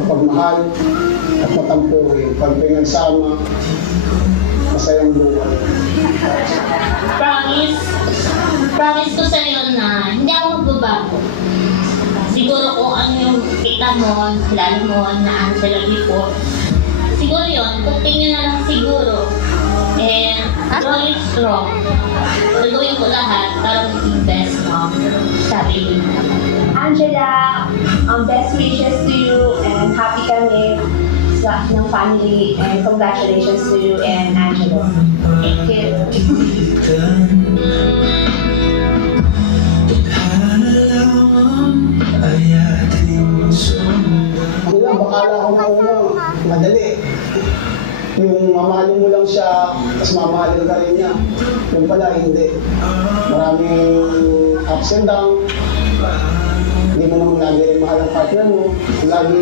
mapagmahal, at matampuhin. Pag pinagsama, masayang buhay. Promise ko sa'yo na hindi ako magbabago. Siguro kung ano yung kita mo, lalo mo na Angela before, siguro yun, kung tingin na lang siguro, rolling strong. Gagawin ko lahat para maging best mom. Sabi niya. Angela, best wishes to you and happy kami ng family and congratulations to you and Angela. Thank you. Nila, bakala ko na madali. Yung mamahalin mo lang siya, tapos mamahalin ka rin niya. Yung pala, hindi. Maraming ups and downs. Hindi mo naman lagi rin mahal ang partner mo. Lagi